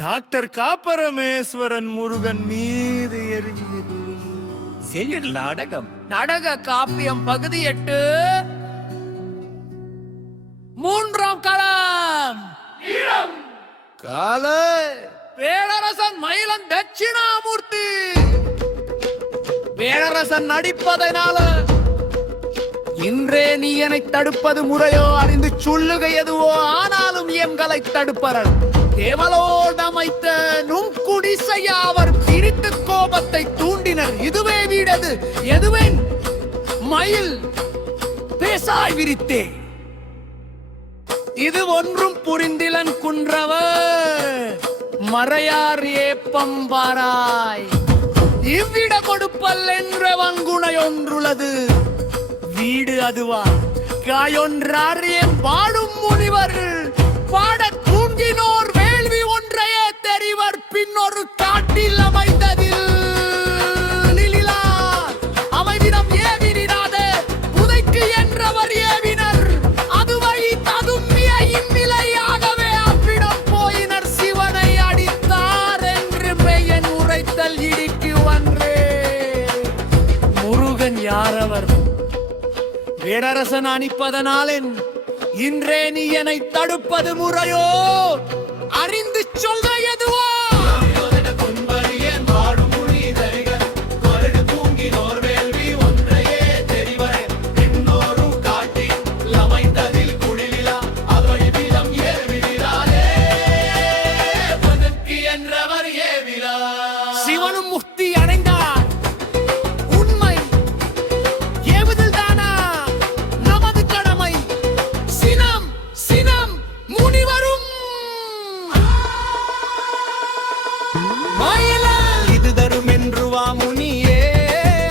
Doctor காப்பரமேஸ்வரன் Murugan மீது எரிஞ்சது. செயல் நாடகம் நாடக காப்பியம் பகுதி 8 மூன்றாம் களம் கால பேரரசன் மயிலன் தட்சிணாமூர்த்தி. பேரரசன் நடிப்பதனால இன்றே நீ என்னை தடுப்பது முறையோ அறிந்து சொல்லுக எதுவோ, ஆனாலும் எங்களை தடுப்பரல் தேவலோடமைத்த நுண்குடி செய்ய அவர் பிரித்து கோபத்தை தூண்டினர். இதுவே வீடது எதுவேன் மயில் பேசாய் விரித்தே. இது ஒன்றும் புரிந்திலன் குன்றவ மறையார் ஏப்பம்பாராய். இவ்விட கொடுப்பல் என்ற வங்குணை ஒன்றுள்ளது, வீடு அதுவா காயொன்றாரியே பாடும் முனிவர் பாட தூங்கினோர் வேள்வி ஒன்றையே தெரிவர். பின்னொரு காட்டில் அமைந்ததில் நிலிலா அமைதிடம் ஏவினாத புதைக்கு என்றவர் ஏவினர். அதுவை ததும்பிய இந்நிலையாகவே அவ்விடம் போயினர். சிவனை அடித்தார் என்று மெய்யன் உரைத்தல் இடிக்கு ஒன்றே. முருகன் யாரவர் பேரரசன் அணிப்பதனாலென் இன்றே நீ என்னை தடுப்பது முறையோ அறிந்து சொல்ல எதுவோ. சிவனும் முக்தி அடைந்தார். உண்மை ஏவுதல் தானா நமது கடமை. சினம் சினம் முனிவரும் இது தரும் என்று வா முனியே.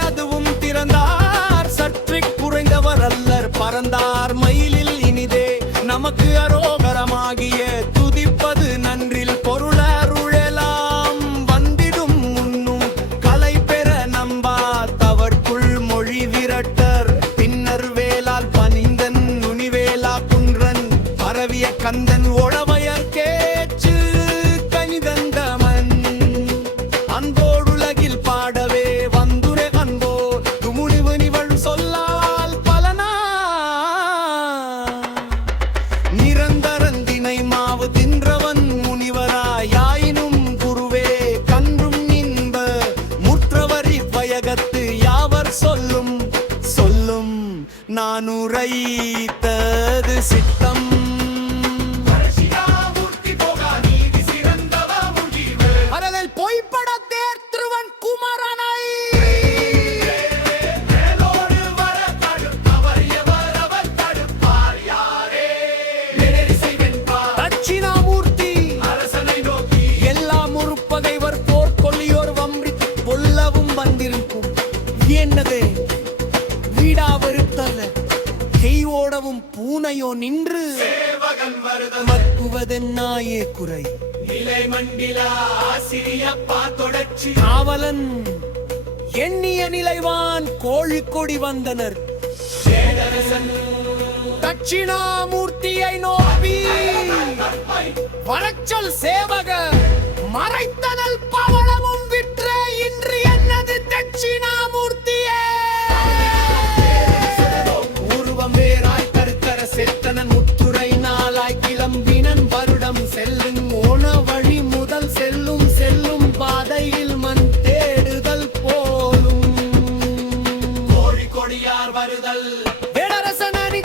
அதுவும் திறந்தார் சற்று குறைந்தவர் அல்லர் பறந்தார் மயிலில் இனிதே. நமக்கு அரோகரமாகிய துதிப்பது நன்றில் பொருளருளெல்லாம் வந்திடும் முன்னும் கலை பெற நம்பா தவற்குள் மொழி விரட்டர். பின்னர் வேளால் பனிந்தன் நுனிவேலா குன்றன் பரவிய கந்தன் ஒழவையர் கேச்சு கனிதந்தமன் அன்போடுலகில் பாடவே வந்துரை அன்போ துமுனிவு நிவள் சொல்லால் பலனா. நிரந்தரந்தினை மாவு தின்றவன் முனிவராயினும் குருவே கன்றும் இன்ப முற்றவரி பயகத்து யாவர் சொல்லும் சொல்லும் நான் உரைத்தது சித்தம். அரதில் பொய்ப்பட தேர்த்துவன் குமரனை தட்சிணாமூர்த்தி எல்லா முறுப்பகைவர் போர்க்கொல்லியோர் வம்பித்து கொல்லவும் வந்திருக்கும். என்னது வீடா வருத்தல்ல கையோடவும் பூனையோ நின்று மக்குவதென்னாயே குறை. காவலன் எண்ணிய நிலைவான் கோழிக்கொடி வந்தனர். தட்சிணாமூர்த்தியை நோக்கி வரச்சொல் சேவக மறைத்தனல் பவளமும் விற்ற இன்று என்னது தட்சிணாமூர்த்தியே. உருவம் வேறாய் கருத்தர செத்தனன் முத்துரை நாளாய் கிளம்பினன் வருடம் செல்லும் ஓன வழி முதல் செல்லும் செல்லும் பாதையில் மண் தேடுதல் போலும் கோழி கொடியார் வருதல். பேரரசன் அணி